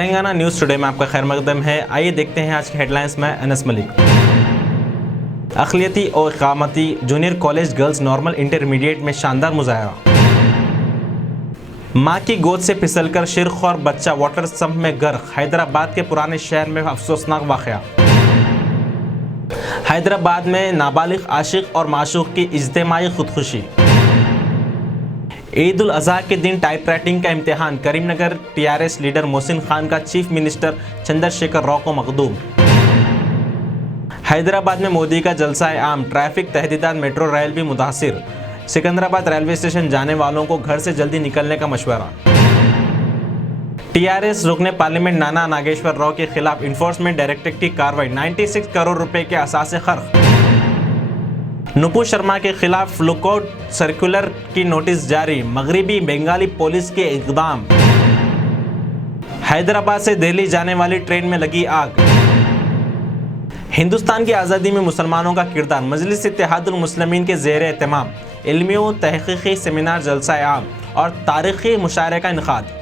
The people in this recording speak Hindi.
तेलंगाना न्यूज़ टुडे में आपका खैर मकदम है। आइए देखते हैं आज की हेडलाइंस में। अनस मलिक। अक़लियती और इक़ामती junior college girls normal intermediate में शानदार मुज़ाहरा। मां की गोद से फिसलकर शिरख़ोर बच्चा वाटर सम्प में गर्क। हैदराबाद के पुराने शहर में अफसोसनाक वाक़या। हैदराबाद में नाबालिग आशिक और माशूक की इज्तिमाई खुदकुशी। ईद उल अज़हा के दिन टाइपराइटिंग का इम्तिहान। करीमनगर टीआरएस लीडर मोहसिन खान का चीफ मिनिस्टर चंद्रशेखर राव को मकदूम। हैदराबाद में मोदी का जलसा आम। ट्रैफिक तहदीदात, मेट्रो रेल भी मुतासिर। सिकंदराबाद रेलवे स्टेशन जाने वालों को घर से जल्दी निकलने का मशवरा। टीआरएस रुकने पार्लियामेंट नाना नागेश्वर राव के खिलाफ इन्फोर्समेंट डायरेक्टरेट की कार्रवाई। 96 करोड़ रुपए के असासे खर्च। नुपुर शर्मा के खिलाफ लुकआउट सर्कुलर की नोटिस जारी। मगरिबी बंगाली पुलिस के इक़दाम। हैदराबाद से दिल्ली जाने वाली ट्रेन में लगी आग। हिंदुस्तान की आज़ादी में मुसलमानों का किरदार। मजलिस इत्तेहादुल मुस्लिमीन के ज़ेर एहतमाम इल्मी व तहक़ीक़ी सेमिनार, जलसा आम और तारीख़ी मुशायरे का इनेकाद।